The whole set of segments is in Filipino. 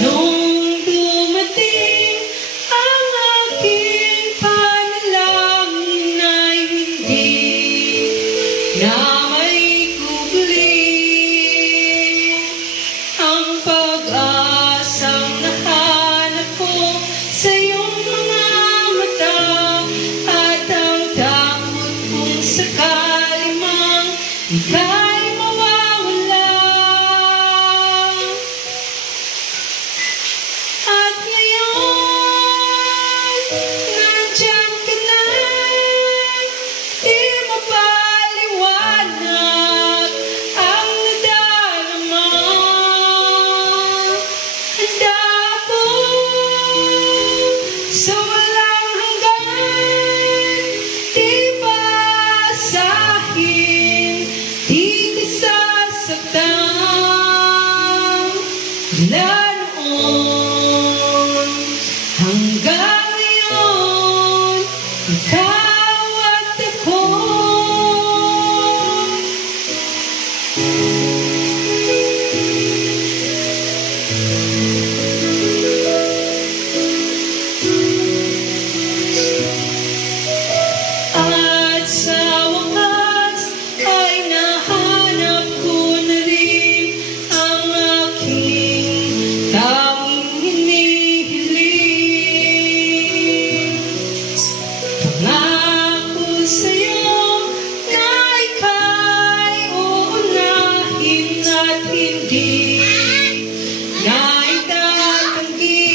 Nung dumating ang aking panalangin ay hindi na may kubli ang pag-asang nahanap ko sa iyong mga mata at ang takot kong sakali mang ika'y mawawala. At ngayon, nandyan ka na, di mapaliwanag ang nadarama. Handa ako sa walang hanggan, di basahin, di ka sasaktan. Hanggang ngayon, ikaw at ako. At sa wakas ay nahanap ko na rin ang aking tanging hinihiling. Pangako sa'yo na ika'y uunahin at hindi na itatanggi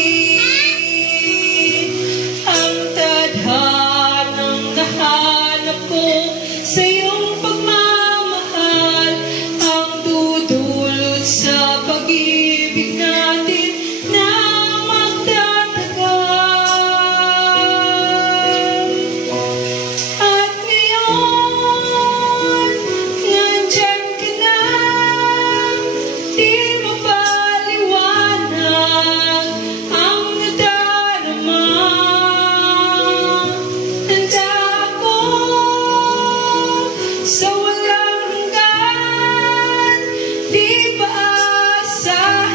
ang tadhanang nahanap ko sa iyong pagmamahal, ang dudulot sa pag-ibig natin na magtatagal. At ngayon, nandyan ka na, di mapaliwanag ang nadarama. Handa ako sa walang hanggan, di paasahin,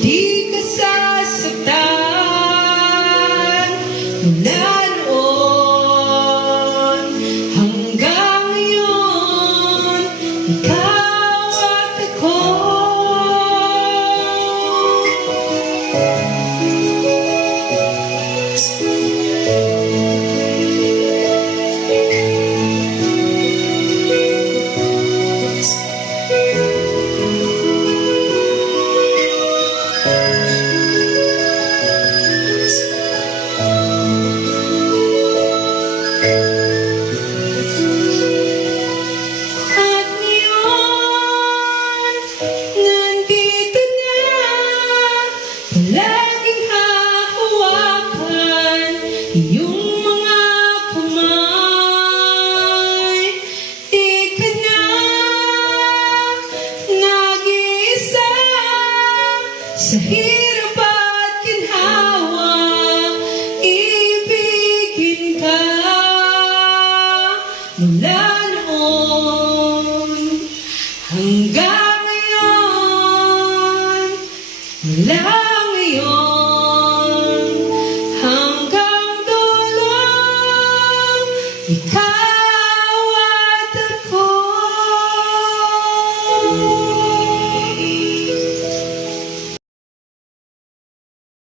di ka sasaktan. Mula noon hanggang ngayon, ikaw at ako. At ngayon, nandito na, palaging hahawakan iyong mga kamay. Di ka na nag-iisa sa hirap at ginhawa, ibigin ka. Mula noon hanggang ngayon, mula ngayon hanggang dulo, ikaw